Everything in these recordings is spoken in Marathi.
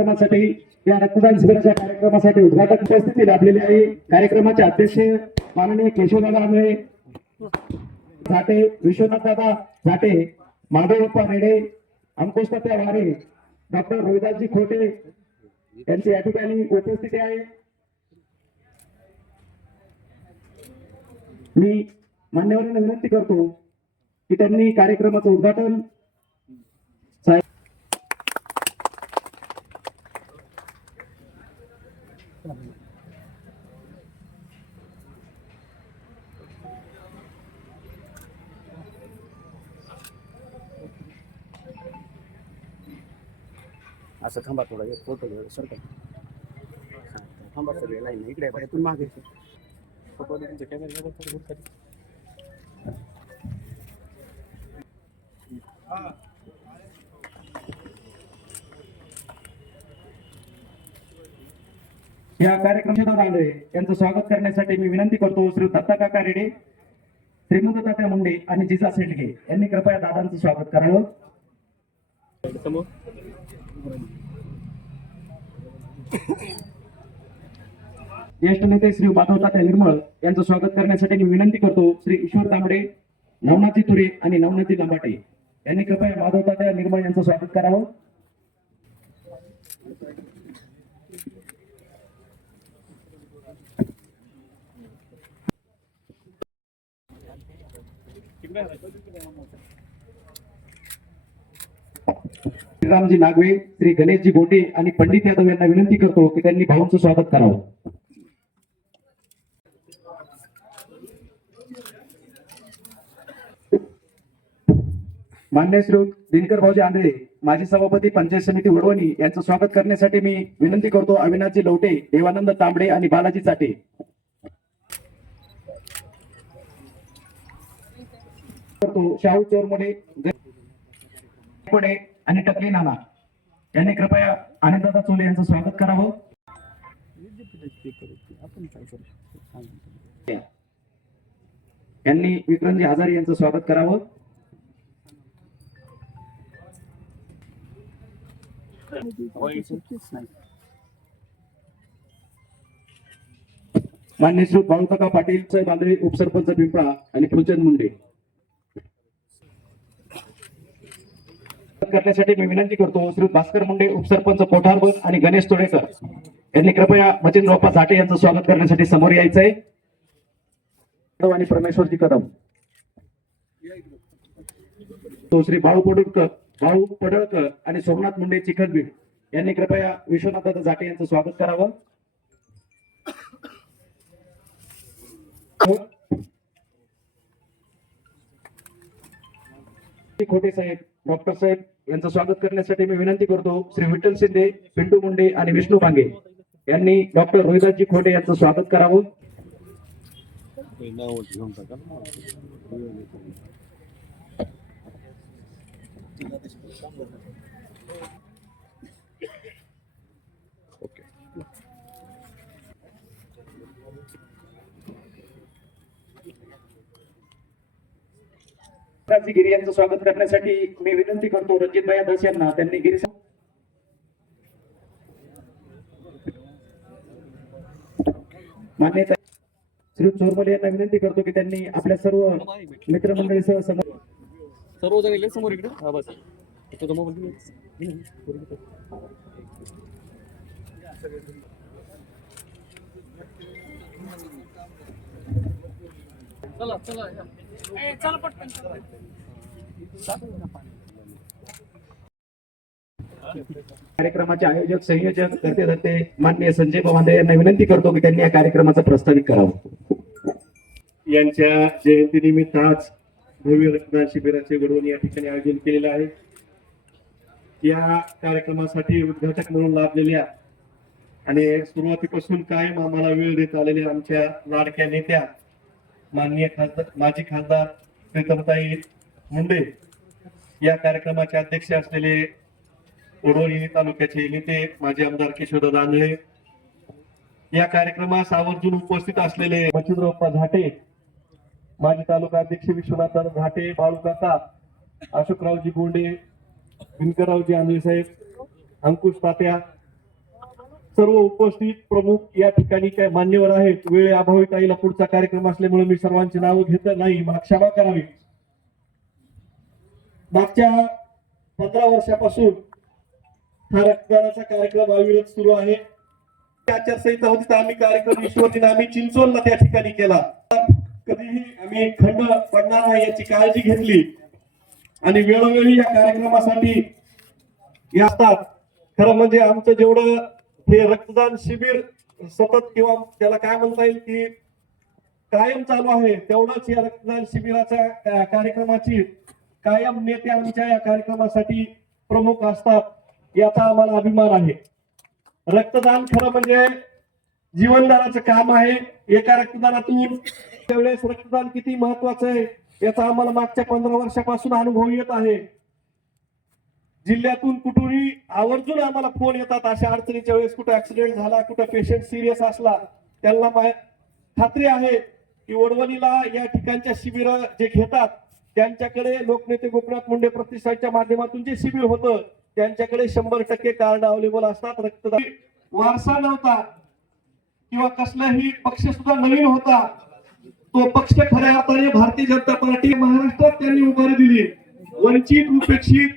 कार्यक्रमासाठी या रक्तदान शिबिराच्या कार्यक्रमासाठी उद्घाटक उपस्थिती लाभलेली आहे. कार्यक्रमाचे अध्यक्ष माननीय केशवदादा आंबळे झाटे विश्वनाथ दादा झाटे माधवप्पा रेडे अंकुशतात्या वारे डॉक्टर रोहिदासजी खोटे यांची या ठिकाणी उपस्थिती आहे. मी मान्यवरांना विनंती करतो की त्यांनी कार्यक्रमाचं उद्घाटन साहेब असं थांबा थोडा एक फोटो घ्या सर का थांबा सगळे लाईन इकडे बाहेर तुम्ही मागे. फोटो तुमच्या कॅमेरा या कार्यक्रमात आलोय यांचं स्वागत करण्यासाठी मी विनंती करतो श्री दत्ता काका रेडे श्रीमंत तात्या मुंडे आणि जिजा शेंडगे. यांनी कृपया दादांचं स्वागत करावं. समोर. ज्येष्ठ नेते श्री माधव तात्या निर्मळ यांचं स्वागत करण्यासाठी मी विनंती करतो श्री ईश्वर तांबडे नवनाथी तुरे आणि नवनाथी लांबाटे. यांनी कृपया माधव तात्या निर्मळ यांचं स्वागत करावं. श्रीरामजी नागवे श्री गणेशजी गोटे आणि पंडित यादव यांना विनंती करतो की त्यांनी भाऊंचं स्वागत करावं. मान्य श्री दिनकर भाऊजी आंधळे माजी सभापती पंचायत समिती वडवणी यांचं स्वागत करण्यासाठी मी विनंती करतो अविनाशजी लवटे देवानंद तांबडे आणि बालाजी चाटे करतो शाहू चोरमोडे आणि टकले नाना. यांनी कृपया आनंददादा चोले यांचं स्वागत करावं. यांनी विक्रमजी हजारे यांचं स्वागत करावं. मान्य श्री बाळूकाका पाटील साहेब आंधळे उपसरपंच पिंपळा आणि फुलचंद मुंडे. करण्यासाठी मी विनंती करतो श्री भास्कर मुंडे उपसरपंच कोठारबन आणि गणेश तोडेकर. यांनी कृपया मचिंद्रप्पा साठे झाटे यांचं स्वागत करण्यासाठी समोर यायचंय. आणि परमेश्वरजी कदम. तो श्री बाळू पडुरकर बाळू पडळकर आणि सोमनाथ मुंडे चिखलबीड. यांनी कृपया विश्वनाथ जाटे यांचं स्वागत करावं. खोटे साहेब डॉक्टर साहेब यांचं स्वागत करण्यासाठी मी विनंती करतो श्री विठ्ठल शिंदे पिंटू मुंडे आणि विष्णू भांगे यांनी डॉक्टर रोहिदासजी खोटे यांचं स्वागत करावं. राजी गिरी यांचं स्वागत करण्यासाठी मी विनंती करतो रणजित भाई दास यांना त्यांनी गिरी मान्यता श्री चोरमले यांना विनंती करतो की त्यांनी आपल्या सर्व मित्रमंडळीसह समोर सर्व जण समोर इकडे. हा बस. चला चला कार्यक्रमाचे आयोजक संयोजक करते धरते माननीय संजय पवांदे यांना विनंती करतो की त्यांनी या कार्यक्रमाचं प्रस्तावित करावं. यांच्या जयंतीनिमित्त आज भव्य रक्तदान शिबिराचे घडवून या ठिकाणी आयोजन केलेलं आहे. या कार्यक्रमासाठी उद्घाटक म्हणून लाभलेल्या आणि सुरुवातीपासून कायम आम्हाला वेळ देत आलेल्या आमच्या लाडक्या नेत्या माननीय खासदार माजी खासदार प्रीतमताई मुंडे या कार्यक्रमाचे अध्यक्ष असलेले ओढोली तालुक्याचे नेते माजी आमदार केशवदादा आंधळे. या कार्यक्रमास आवर्जून उपस्थित असलेले मच्छिंद्रप्पा झाटे माजी तालुका अध्यक्ष विश्वनाथ घाटे बाळूकाका अशोकरावजी गोंडे विनकररावजी आंधळे साहेब अंकुश तात्या सर्व उपस्थित प्रमुख या ठिकाणी काय मान्यवर आहेत वेळ अभावी काहीला पुढचा कार्यक्रम असल्यामुळे मी सर्वांची नावं घेत नाही. मला क्षमा करावी. मागच्या पंधरा वर्षापासून हा रक्तदानाचा कार्यक्रम अविरत सुरू आहे. आचारसंहिता होती तर आम्ही कार्यक्रम ईश्वरजीने आम्ही चिंचवणला त्या ठिकाणी केला. कधीही आम्ही खंड पडणार नाही याची काळजी घेतली. आणि वेळोवेळी या कार्यक्रमासाठी या असतात. खरं म्हणजे आमचं जेवढं हे रक्तदान शिबिर सतत किंवा त्याला काय म्हणता येईल की कायम चालू आहे तेवढंच या रक्तदान शिबिराच्या कार्यक्रमाची कायम नेते आमच्या या कार्यक्रमासाठी प्रमुख असतात याचा आम्हाला अभिमान आहे. रक्तदान खरं म्हणजे जीवनदानाचं काम आहे एका रक्तदानातून त्यावेळेस रक्तदान किती महत्वाचं आहे याचा आम्हाला मागच्या पंधरा वर्षापासून अनुभव येत आहे. जिल्ह्यातून कुठूनही आवर्जून आम्हाला फोन येतात. अशा अडचणीच्या वेळेस कुठं ऍक्सिडेंट झाला कुठं पेशंट सिरियस असला त्यांना खात्री आहे की वडवणीला या ठिकाणच्या शिबिर जे घेतात त्यांच्याकडे लोकनेते गोपीनाथ मुंडे प्रतिष्ठानच्या माध्यमातून जे शिबिर होतं त्यांच्याकडे शंभर टक्के कार्ड अवेलेबल असतात. रक्तदान वारसा नव्हता किंवा कसलाही पक्ष सुद्धा नवीन होता तो पक्ष खऱ्या अर्थाने भारतीय जनता पार्टी महाराष्ट्रात त्यांनी उभारी दिली. वंचित उपेक्षित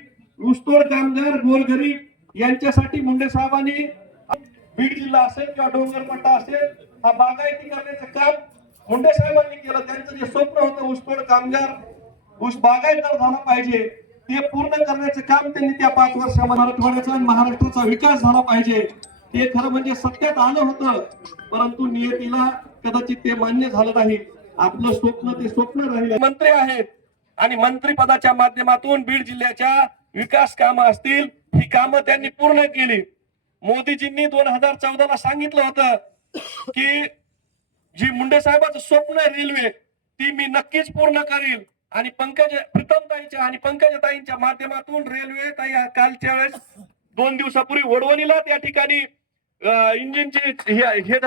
ऊसतोड कामगार गोरगरीब यांच्यासाठी मुंडे साहेबांनी बीड जिल्हा असेल किंवा डोंगरपट्टा असेल हा बागायती करण्याचं काम मुंडे साहेबांनी केलं. त्यांचं जे स्वप्न होतं ऊसतोड कामगार ऊस बागायतदार झाला पाहिजे ते पूर्ण करण्याचं काम त्यांनी त्या पाच वर्षामध्ये मराठवाड्याचा आणि महाराष्ट्राचा विकास झाला पाहिजे. ते खरं म्हणजे सत्यात आलं होतं परंतु नियतीला कदाचित ते मान्य झालं नाही. आपलं स्वप्न ते स्वप्न राहिलं. मंत्री आहेत आणि मंत्री पदाच्या माध्यमातून बीड जिल्ह्याच्या विकास कामं असतील ही कामं त्यांनी पूर्ण केली. मोदीजींनी दोन हजार चौदाला सांगितलं होतं की जी मुंडे साहेबांचं स्वप्न आहे रेल्वे ती मी नक्कीच पूर्ण करील आणि पंकज प्रीतमताईच्या आणि पंकजताईंच्या माध्यमातून रेल्वे ताई कालच्या वेळेस दोन दिवसापूर्वी वडवणीला त्या ठिकाणी इंजिनची हे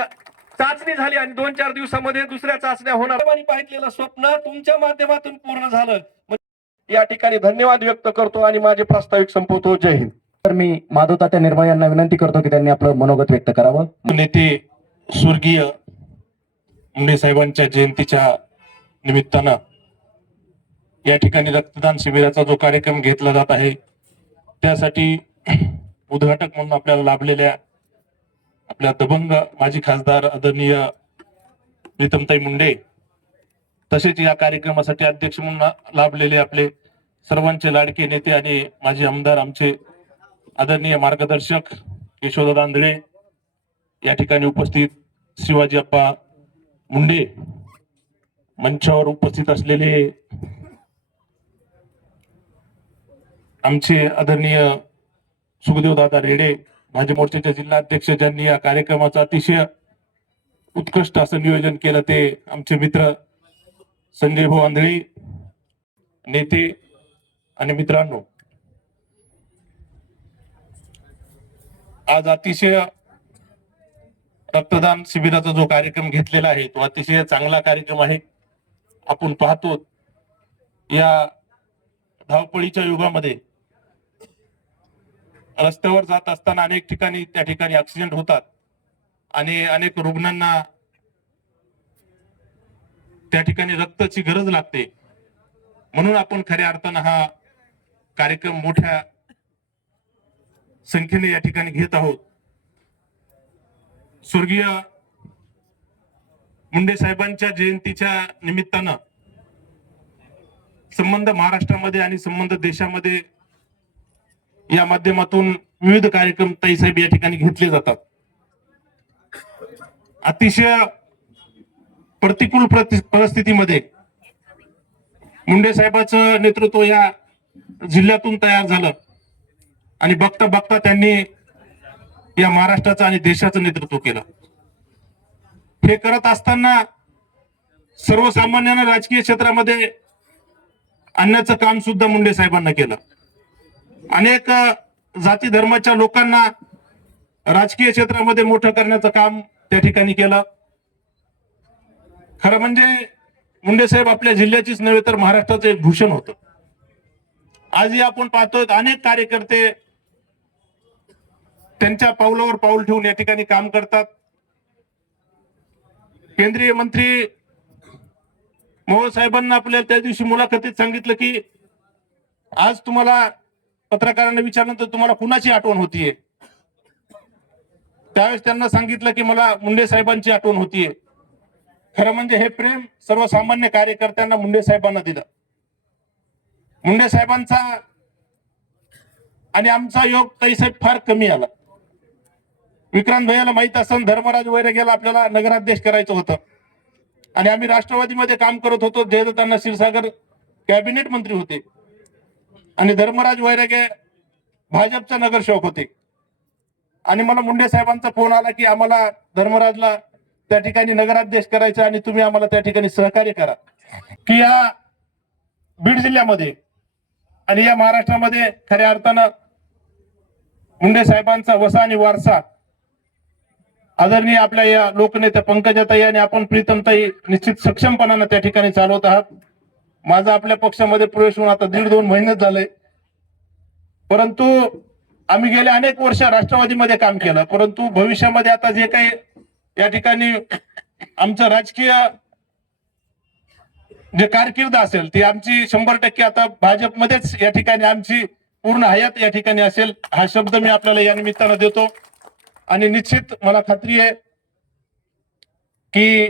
चाचणी झाली आणि दोन चार दिवसामध्ये दुसऱ्या चाचण्या होणार. आणि पाहिलेलं स्वप्न तुमच्या माध्यमातून पूर्ण झालं. या ठिकाणी धन्यवाद व्यक्त करतो आणि माझे प्रास्ताविक संपवतो. जय हिंद. तर मी माधव तात्या निर्मळ यांना विनंती करतो की त्यांनी आपलं मनोगत व्यक्त करावं. नेते स्वर्गीय मुंडे साहेबांच्या जयंतीच्या निमित्तानं या ठिकाणी रक्तदान शिबिराचा जो कार्यक्रम घेतला जात आहे त्यासाठी उद्घाटक म्हणून आपल्याला लाभलेल्या आपल्या दबंग माजी खासदार आदरणीय प्रीतमताई मुंडे तसेच या कार्यक्रमासाठी अध्यक्ष म्हणून लाभलेले आपले सर्वांचे लाडके नेते आणि माजी आमदार आमचे आदरणीय मार्गदर्शक यशोदा आंधळे या ठिकाणी उपस्थित शिवाजी अप्पा मुंडे मंचावर उपस्थित असलेले आमचे आदरणीय सुखदेव दादा रेडे भाजप मोर्चाचे जिल्हा अध्यक्ष ज्यांनी या कार्यक्रमाचं अतिशय उत्कृष्ट असं नियोजन केलं ते आमचे मित्र संजय भाऊ आंधळी नेते आणि मित्रांनो आज अतिशय रक्तदान शिबिराचा जो कार्यक्रम घेतलेला आहे तो अतिशय चांगला कार्यक्रम आहे. आपण पाहतो या धावपळीच्या युगामध्ये रस्त्यावर जात असताना अनेक ठिकाणी त्या ठिकाणी ऍक्सिडेंट होतात. आणि अनेक रुग्णांना त्या ठिकाणी रक्ताची गरज लागते. म्हणून आपण खऱ्या अर्थानं हा कार्यक्रम मोठ्या संख्येने या ठिकाणी घेत आहोत. स्वर्गीय मुंडे साहेबांच्या जयंतीच्या निमित्तानं संबंध महाराष्ट्रामध्ये आणि संबंध देशामध्ये या माध्यमातून विविध कार्यक्रम ताईसाहेब या ठिकाणी घेतले जातात. अतिशय प्रतिकूल परिस्थितीमध्ये मुंडे साहेबांचं नेतृत्व या जिल्ह्यातून तयार झालं. आणि बघता बघता त्यांनी या महाराष्ट्राचं आणि देशाचं नेतृत्व केलं. हे करत असताना सर्वसामान्यांना राजकीय क्षेत्रामध्ये आणण्याचं काम सुद्धा मुंडे साहेबांना केलं. अनेक जाती धर्माच्या लोकांना राजकीय क्षेत्रामध्ये मोठं करण्याचं काम त्या ठिकाणी केलं. खरं म्हणजे मुंडे साहेब आपल्या जिल्ह्याचीच नव्हे तर महाराष्ट्राचं एक भूषण होतं. आजही आपण पाहतोय अनेक कार्यकर्ते त्यांच्या पावलावर पाऊल ठेवून या ठिकाणी काम करतात. केंद्रीय मंत्री मोहोळ साहेबांना आपल्याला त्या दिवशी मुलाखतीत सांगितलं की आज तुम्हाला पत्रकारांना विचारल्यानंतर तुम्हाला कुणाची आठवण होतीये? त्यावेळेस त्यांना सांगितलं की मला मुंडे साहेबांची आठवण होतीये. खरं म्हणजे हे प्रेम सर्वसामान्य कार्यकर्त्यांना मुंडे साहेबांना दिलं. मुंडे साहेबांचा आणि आमचा योग तैसाहेब फार कमी आला. विक्रांत भैयाला माहीत असताना धर्मराज वैराग्याला आपल्याला नगराध्यक्ष करायचं होतं. आणि आम्ही राष्ट्रवादीमध्ये काम करत होतो जयदत्तांना क्षीरसागर कॅबिनेट मंत्री होते. आणि धर्मराज वैरागे भाजपचा नगरसेवक होते. आणि मला मुंडे साहेबांचा फोन आला की आम्हाला धर्मराजला त्या ठिकाणी नगराध्यक्ष करायचं आणि तुम्ही आम्हाला त्या ठिकाणी सहकार्य करा. की या बीड जिल्ह्यामध्ये आणि या महाराष्ट्रामध्ये खऱ्या अर्थानं मुंडे साहेबांचा वसा आणि वारसा आदरणीय आपल्या या लोकनेत्या पंकजाताई आणि आपण प्रीतमताई निश्चित सक्षमपणानं त्या ठिकाणी चालवत आहात. माझा आपल्या पक्षामध्ये प्रवेश होऊन आता दीड दोन महिनेच झाले. परंतु आम्ही गेले अनेक वर्ष राष्ट्रवादीमध्ये काम केलं. परंतु भविष्यामध्ये आता जे काही या ठिकाणी आमचं राजकीय जे कारकीर्द असेल ती आमची शंभर टक्के आता भाजपमध्येच या ठिकाणी आमची पूर्ण हयात या ठिकाणी असेल हा शब्द मी आपल्याला या निमित्तानं देतो. आणि निश्चित मला खात्री आहे की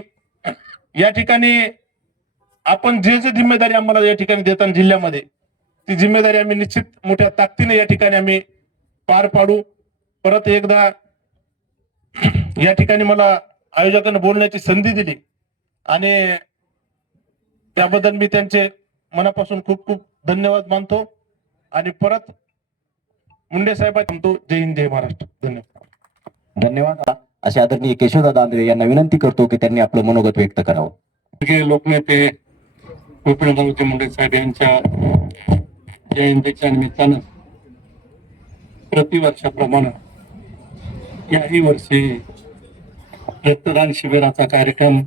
या ठिकाणी आपण जे जे जिम्मेदारी आम्हाला या ठिकाणी देताना जिल्ह्यामध्ये ती जिम्मेदारी आम्ही निश्चित मोठ्या ताकदीने या ठिकाणी आम्ही पार पाडू. परत एकदा या ठिकाणी मला आयोजकांना बोलण्याची संधी दिली. आणि त्याबद्दल मी त्यांचे मनापासून खूप खूप धन्यवाद मानतो. आणि परत मुंडे साहेब म्हणतो जय हिंद जय महाराष्ट्र. धन्यवाद. धन्यवाद. असे आदरणीय केशवदादा आंद्रे यांना विनंती करतो की त्यांनी आपलं मनोगत व्यक्त करावं. लोकनेते गोपीनाथरावजी मुंडे साहेब यांच्या जयंतीच्या निमित्तानं प्रतिवर्षाप्रमाणे याही वर्षी रक्तदान शिबिराचा कार्यक्रम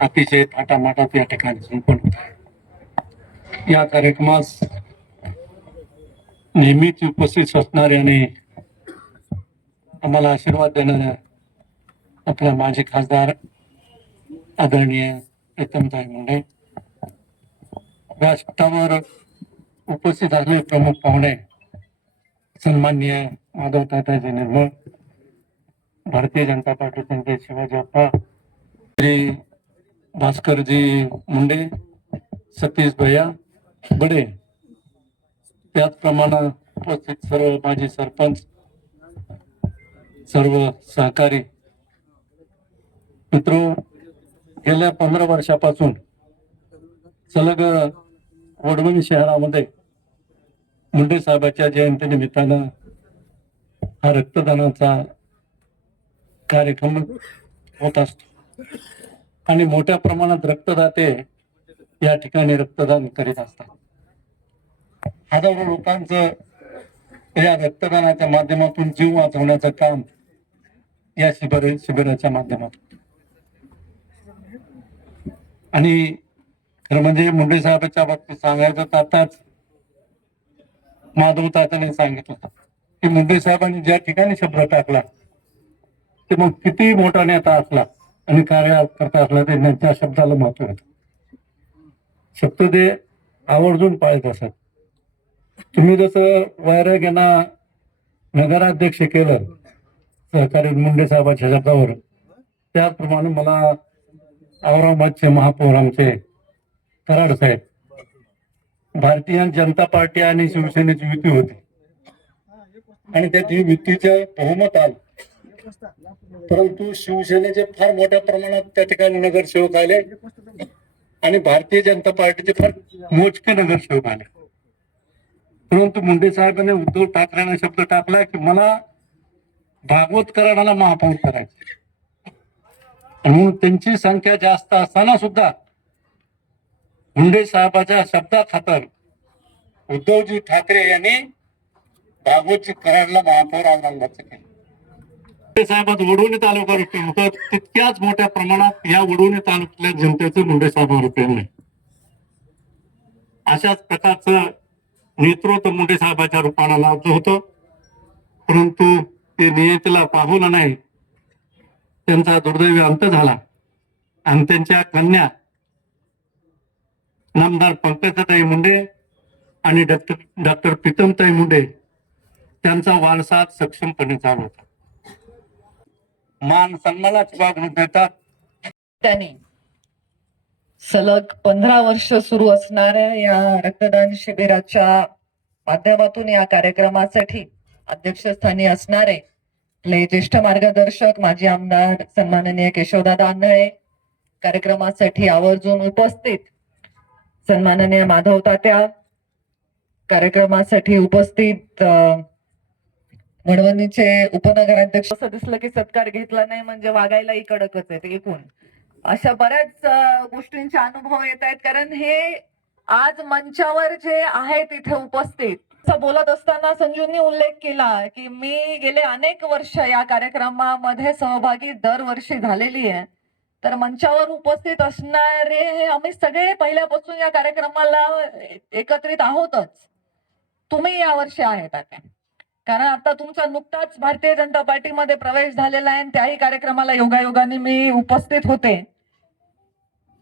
अतिशय थाटामाटात या ठिकाणी संपन्न होत आहे. या कार्यक्रमास नेहमीच उपस्थित असणारे आणि आम्हाला आशीर्वाद देणाऱ्या आपल्या माजी खासदार आदरणीय प्रीतमताई मुंडे व्यासपीठावर उपस्थित असलेले प्रमुख पाहुणे सन्माननीय माधव ताताजी निर्मळ भारतीय जनता पार्टीचे शिवाजी अप्पा श्री भास्करजी मुंडे सतीश भैया बडे. त्याचप्रमाणे उपस्थित सर्व माजी सरपंच सर्व सहकारी. मित्र गेल्या पंधरा वर्षापासून सलग वडवणी शहरामध्ये मुंडे साहेबाच्या जयंती निमित्तानं हा रक्तदानाचा कार्यक्रम होत असतो. आणि मोठ्या प्रमाणात रक्तदाते या ठिकाणी रक्तदान करीत असतात. हजारो लोकांचं या रक्तदानाच्या माध्यमातून जीव वाचवण्याचं काम या शिबिर शिबिराच्या माध्यमातून. आणि खरं म्हणजे मुंडे साहेबांच्या बाबतीत सांगायचं तर आताच माधव तात्याने सांगितलं होतं की मुंडे साहेबांनी ज्या ठिकाणी शब्द टाकला ते मग किती मोठा नेता असला आणि कार्य करता असला ते त्यांच्या शब्दाला महत्त्व होतं शब्द ते आवर्जून पाळत असत तुम्ही जसं वैराग यांना नगराध्यक्ष केलं सहकारी मुंडे साहेबांच्या शब्दावर त्याचप्रमाणे मला औरंगाबादचे महापौर आमचे कराड साहेब भारतीय जनता पार्टी आणि शिवसेनेची युती होती. आणि त्या युतीच्या बहुमत आलं परंतु शिवसेनेचे फार मोठ्या प्रमाणात त्या ठिकाणी नगरसेवक आले आणि भारतीय जनता पार्टीचे फार मोजके नगरसेवक आले. परंतु मुंडे साहेबांनी उद्धव ठाकरेंना शब्द टाकला की मला भागवत कराडाला महापौर करायचे. म्हणून त्यांची संख्या जास्त असताना सुद्धा मुंडे साहेबाच्या शब्दा खातर उद्धवजी ठाकरे यांनी भागवतची कराडला महापौर औरंगाबादचं केलं साहेबात वडवणी तालुका प्रेम होतं तितक्याच मोठ्या प्रमाणात या वडवणी तालुक्यातल्या जनतेचं मुंडे साहेबांवर प्रेम आहे अशाच प्रकारचं नेतृत्व मुंडे साहेबाच्या रूपानं लाभलं होतं. परंतु ते नियतीला पाहून नाही त्यांचा दुर्दैवी अंत झाला. आणि त्यांच्या कन्या नामदार पंकजाताई मुंडे आणि डॉक्टर डॉक्टर प्रीतमताई मुंडे त्यांचा वारसा सक्षमपणे चालू होता. मान सन्मानाची वागणूक देतात. त्यांनी सलग पंधरा वर्ष सुरू असणाऱ्या या रक्तदान शिबिराच्या माध्यमातून या कार्यक्रमासाठी अध्यक्षस्थानी असणारे आपले ज्येष्ठ मार्गदर्शक माजी आमदार सन्माननीय केशवदादा आंधळे कार्यक्रमासाठी आवर्जून उपस्थित सन्माननीय माधव तात्या कार्यक्रमासाठी उपस्थित मडवणीचे उपनगराध्यक्ष असं दिसलं की सत्कार घेतला नाही म्हणजे वागायलाही कडकच आहेत एकूण. अशा बऱ्याच गोष्टींचे अनुभव येत आहेत. कारण हे आज मंचावर जे आहेत इथे उपस्थित असं बोलत असताना संजूंनी उल्लेख केला की मी गेले अनेक वर्ष या कार्यक्रमामध्ये सहभागी दरवर्षी झालेली आहे. तर मंचावर उपस्थित असणारे हे आम्ही सगळे पहिल्यापासून या कार्यक्रमाला एकत्रित आहोतच. तुम्ही यावर्षी आहेत आता. कारण आता तुमचा नुकताच भारतीय जनता पार्टीमध्ये प्रवेश झालेला आहे त्याही कार्यक्रमाला योगायोगाने मी उपस्थित होते.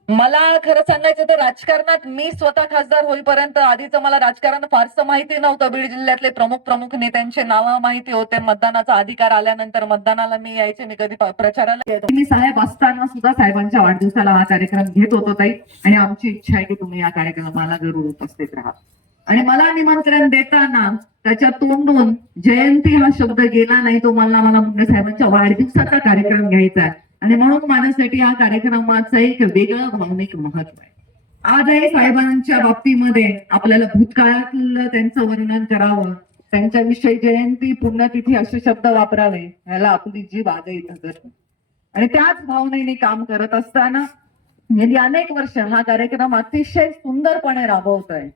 मला खरं सांगायचं तर राजकारणात मी स्वतः खासदार होईपर्यंत आधीचं मला राजकारण फारसं माहिती नव्हतं. बीड जिल्ह्यातले प्रमुख प्रमुख नेत्यांचे नावं माहिती होते. मतदानाचा अधिकार आल्यानंतर मतदानाला मी यायचे. मी कधी प्रचाराला मी साहेब असताना सुद्धा साहेबांच्या वाढदिवसाला हा कार्यक्रम घेत होतो ताई. आणि आमची इच्छा आहे की तुम्ही या कार्यक्रमाला जरूर उपस्थित राहा आणि मला निमंत्रण देताना त्याच्या तोंडून जयंती हा शब्द गेला नाही तो मला मला मुंडे साहेबांच्या वाढदिवसाचा कार्यक्रम घ्यायचा आहे. आणि म्हणून माझ्यासाठी या कार्यक्रमाचं एक वेगळं भावनिक महत्त्व आहे. आजही साहेबांच्या बाबतीमध्ये आपल्याला भूतकाळातलं त्यांचं वर्णन करावं त्यांच्याविषयी जयंती पुण्यतिथी असे शब्द वापरावे याला आपली जीव आजही धगत आणि त्याच भावनेने काम करत असताना गेली अनेक वर्ष हा कार्यक्रम अतिशय सुंदरपणे राबवतोय.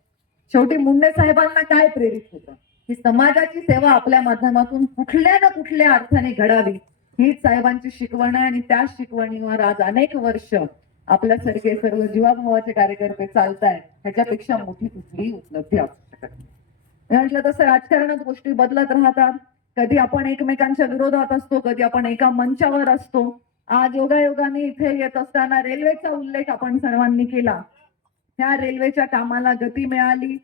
शेवटी मुंडे साहेबांना काय प्रेरित होतं? की समाजाची सेवा आपल्या माध्यमातून कुठल्या ना कुठल्या अर्थाने घडावी हीच साहेबांची शिकवण आहे आणि त्या शिकवणीवर आज अनेक वर्ष आपल्यासारखे सर्व जीवाभावाचे कार्यकर्ते चालत आहेत ह्याच्यापेक्षा मोठी कुठलीही उपलब्धी असू म्हटलं तसं राजकारणात गोष्टी बदलत राहतात. कधी आपण एकमेकांच्या विरोधात असतो कधी आपण एका मंचावर असतो. आज योगायोगाने इथे येत असताना रेल्वेचा उल्लेख आपण सर्वांनी केला. ह्या रेल्वेच्या कामाला गती मिळाली.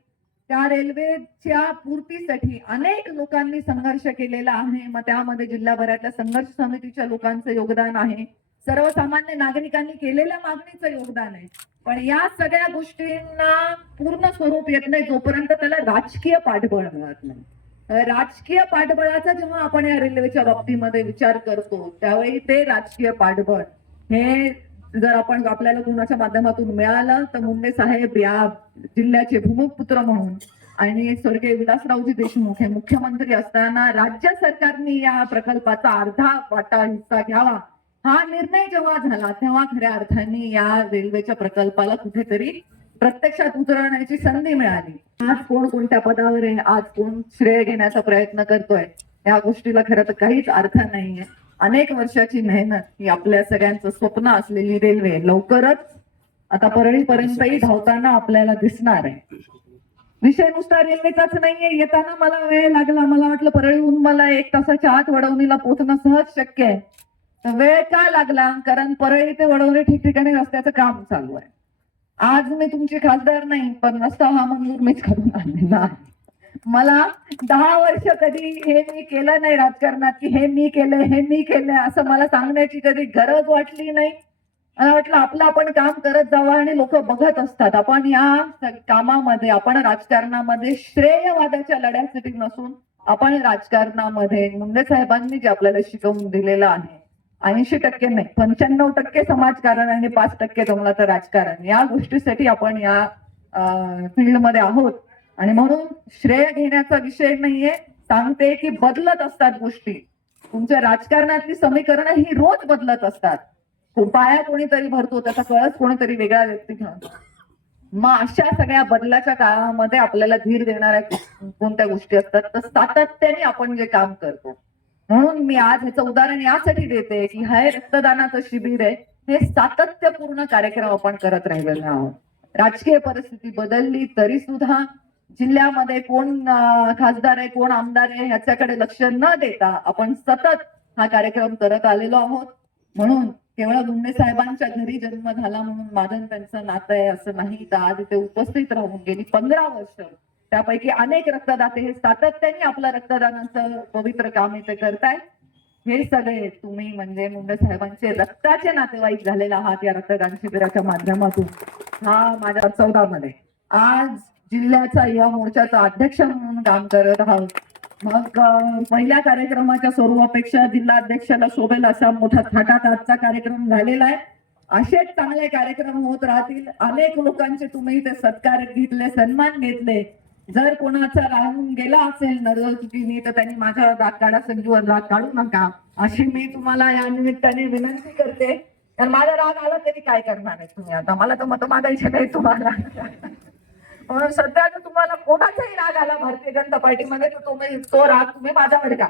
त्या रेल्वेच्या पूर्तीसाठी अनेक लोकांनी संघर्ष केलेला आहे. मग त्यामध्ये जिल्हाभरातल्या संघर्ष समितीच्या लोकांचं योगदान आहे. सर्वसामान्य नागरिकांनी केलेल्या मागणीचं योगदान आहे. पण या सगळ्या गोष्टींना पूर्ण स्वरूप येत नाही. जोपर्यंत त्याला राजकीय पाठबळ मिळत नाही. राजकीय पाठबळाचा जेव्हा आपण या रेल्वेच्या बाबतीमध्ये विचार करतो त्यावेळी ते राजकीय पाठबळ हे जर आपण आपल्याला कुणाच्या माध्यमातून मिळालं तर मुंडे साहेब या जिल्ह्याचे भूमिपुत्र म्हणून आणि स्वर्गीय विलासरावजी देशमुख हे मुख्यमंत्री असताना राज्य सरकारने या प्रकल्पाचा अर्धा वाटा हिस्सा घ्यावा. हा निर्णय जेव्हा झाला तेव्हा खऱ्या अर्थाने या रेल्वेच्या प्रकल्पाला कुठेतरी प्रत्यक्षात उतरवण्याची संधी मिळाली. आज कोण कोणत्या पदावर आहे आज कोण श्रेय घेण्याचा प्रयत्न करतोय या गोष्टीला खरं तर काहीच अर्थ नाहीये. अनेक वर्षाची मेहनत ही आपल्या सगळ्यांचं स्वप्न असलेली रेल्वे लवकरच आता परळीपर्यंतही धावताना आपल्याला दिसणार आहे. विषय नुसता रेल्वेचाच नाहीये. येताना मला वेळ लागला. मला वाटलं परळीहून मला एक तासाच्या आत वडवणीला पोहोचणं सहज शक्य आहे. तर वेळ का लागला? कारण परळी ते वडवणी ठिकठिकाणी रस्त्याचं काम चालू आहे. आज मी तुमची खासदार नाही पण रस्ता हा मंजूर मीच करून आणलेला आहे. मला दहा वर्ष कधी हे मी केलं नाही राजकारणात की हे मी केलंय हे मी केलंय असं मला सांगण्याची कधी गरज वाटली नाही. मला वाटलं आपलं आपण काम करत जावं आणि लोक बघत असतात. आपण या कामामध्ये आपण राजकारणामध्ये श्रेयवादाच्या लढ्यासाठी नसून आपण राजकारणामध्ये. मुंडे साहेबांनी जे आपल्याला शिकवून दिलेलं आहे ऐंशी टक्के नाही पंच्याण्णव टक्के समाजकारण आणि पाच टक्के जमला तर राजकारण. या गोष्टीसाठी आपण या फील्डमध्ये आहोत. आणि म्हणून श्रेय घेण्याचा विषय नाहीये. सांगते की बदलत असतात गोष्टी. तुमच्या राजकारणातली समीकरणं ही रोज बदलत असतात. पाया कोणीतरी भरतो त्याचा कळस कोणीतरी वेगळा व्यक्ती घेऊन. मग अशा सगळ्या बदलाच्या काळामध्ये आपल्याला धीर देणाऱ्या कोणत्या गोष्टी असतात तर सातत्याने आपण जे काम करतो. म्हणून मी आज ह्याचं उदाहरण यासाठी देते की हे रक्तदानाचं शिबिर आहे. हे सातत्यपूर्ण कार्यक्रम आपण करत राहिलेलो आहोत. राजकीय परिस्थिती बदलली तरी सुद्धा जिल्ह्यामध्ये कोण खासदार आहे कोण आमदार आहे ह्याच्याकडे लक्ष न देता आपण सतत हा कार्यक्रम करत आलेलो आहोत. म्हणून केवळ मुंडे साहेबांच्या घरी जन्म झाला म्हणून माझं त्यांचं नातं आहे असं नाही. तर आज इथे उपस्थित राहून गेली पंधरा वर्ष. त्यापैकी अनेक रक्तदाते हे सातत्याने आपलं रक्तदानाचं पवित्र काम इथे करताय हे सगळे तुम्ही म्हणजे मुंडे साहेबांचे रक्ताचे नातेवाईक झालेला आहात या रक्तदान शिबिराच्या माध्यमातून. हा माझ्या चौदा मध्ये. आज जिल्ह्याचा युवा मोर्चाचा अध्यक्ष म्हणून काम करत आहोत. मग पहिल्या कार्यक्रमाच्या स्वरूपापेक्षा जिल्हा अध्यक्षाला शोभेल असा मोठा थाटात आजचा कार्यक्रम झालेला आहे. असेच चांगले कार्यक्रम होत राहतील. अनेक लोकांचे तुम्ही ते सत्कार घेतले सन्मान घेतले. जर कोणाचा राहून गेला असेल नजर तर त्यांनी माझ्या राग काढा संजूवर राग काढू नका. अशी मी तुम्हाला या निमित्ताने विनंती करते. तर माझा राग आला तरी काय करणार आहे तुम्ही आता? मला तर मत मागायचे नाही तुम्हाला. म्हणून सध्या जर तुम्हाला कोणाचाही राग आला भारतीय जनता पार्टीमध्ये तर तुम्ही तो राग तुम्ही माझ्यावर का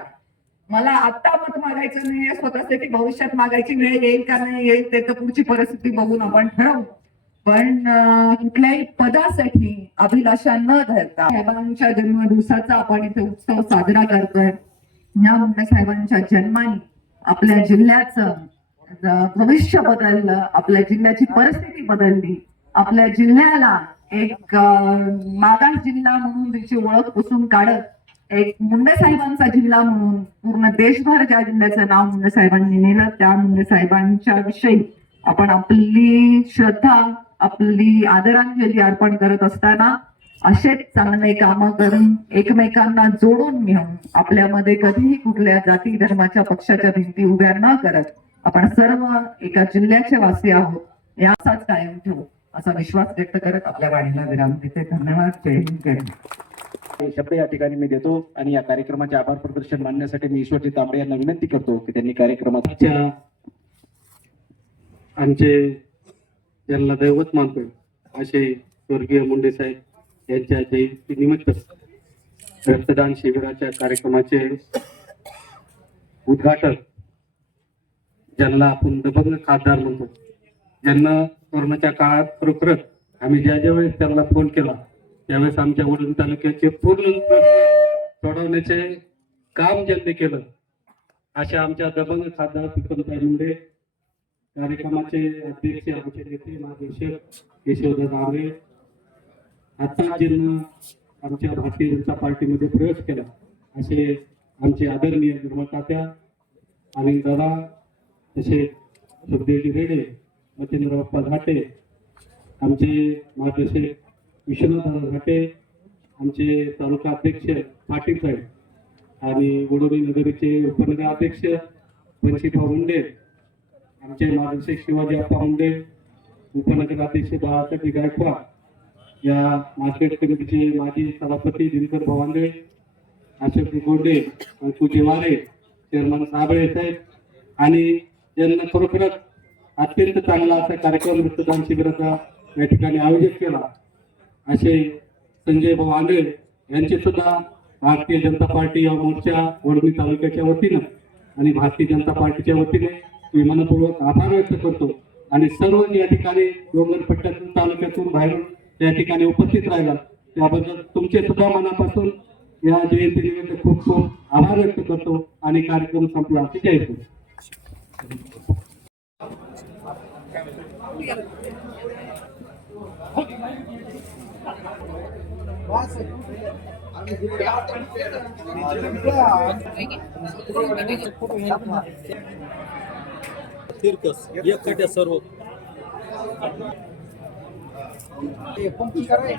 मला आता मत मागायचं नाही स्वतःसाठी भविष्यात मागायची वेळ येईल का नाही येईल ते तर पुढची परिस्थिती बघून आपण ठरवू. पण कुठल्याही पदासाठी अभिलाषा न धरता साहेबांच्या जन्मदिवसाचा आपण इथे उत्सव साजरा करतोय. या मुंडे साहेबांच्या जन्माने आपल्या जिल्ह्याचं भविष्य बदललं आपल्या जिल्ह्याची परिस्थिती बदलली आपल्या जिल्ह्याला एक मागास जिल्हा म्हणून त्याची ओळख पुसून काढत एक मुंडे साहेबांचा जिल्हा म्हणून पूर्ण देशभर ज्या जिल्ह्याचं नाव मुंडे साहेबांनी नेलं त्या मुंडे साहेबांच्या विषयी आपण आपली श्रद्धा आपली आदरांजली अर्पण करत असताना असेच चांगले कामं करून एकमेकांना जोडून मिळून आपल्यामध्ये कधीही कुठल्या जाती धर्माच्या पक्षाच्या भिंती उभ्या न करत आपण सर्व एका जिल्ह्याचे वासी आहोत याचाच कायम ठेवू. असा विश्वास व्यक्त करत आपल्या वाणीला विराम देते धन्यवाद जय. हे शब्द या ठिकाणी मी देतो आणि या कार्यक्रमाचे आभार प्रदर्शन मांडण्यासाठी मी ईश्वरजी तांबे यांना विनंती करतो की त्यांनी कार्यक्रमात आमचे ज्यांना दैवत मानतो असे स्वर्गीय मुंडे साहेब यांच्या जयंतीनिमित्त रक्तदान शिबिराच्या कार्यक्रमाचे उद्घाटन ज्यांना आपण दबंग खासदार म्हणतो ज्यांना कोरोनाच्या काळात खरोखरच आम्ही ज्या ज्या वेळेस त्यांना फोन केला त्यावेळेस आमच्या वडून तालुक्याचे पूर्ण प्रश्न सोडवण्याचे काम ज्यांनी केलं अशा आमच्या दबंग खासदार पिकमताई मुंडे कार्यक्रमाचे अध्यक्ष आमचे नेते महादेशक यशोदा रावळे आता ज्यांना आमच्या भारतीय जनता पार्टीमध्ये प्रवेश केला असे आमचे आदरणीय निर्मळ आणि दादा तसे सुखदेवजी रेडे मच्छिंद्र बाप्पा घाटे आमचे महादेशक विश्वनाथ घाटे आमचे तालुका अध्यक्ष पाटील साहेब आणि गोडोली नगरीचे उपनगर अध्यक्ष मुंडे आमचे मार्गदर्शक शिवाजी अप्पा मुंडे उपनगराध्यक्ष बाळासाहेब गायकवाड या मार्केट कमिटीचे माजी सभापती दिनकर भवांडे अशोक गोंडे अंकुजी वारे चेअरमन साबळे साहेब आणि यांना खरोखरच अत्यंत चांगला असा कार्यक्रम रक्तदान शिबिराचा या ठिकाणी आयोजित केला. असे संजय भाऊ आंधळे यांचे सुद्धा भारतीय जनता पार्टी या मोर्चा वडमी तालुक्याच्या वतीनं आणि भारतीय जनता पार्टीच्या वतीने मी मनपूर्वक आभार व्यक्त करतो आणि सर्व या ठिकाणी डोंगरपट्ट्यातून तालुक्यातून बाहेरून या ठिकाणी उपस्थित राहिला. त्याबद्दल तुमचे सुद्धा मनापासून या जयंतीनिमित्त खूप खूप आभार व्यक्त करतो आणि कार्यक्रम संपला. असे जय તીર્થસ એક કાઢે સર્વ પંપી કરાય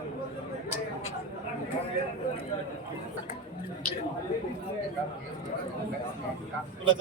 तुला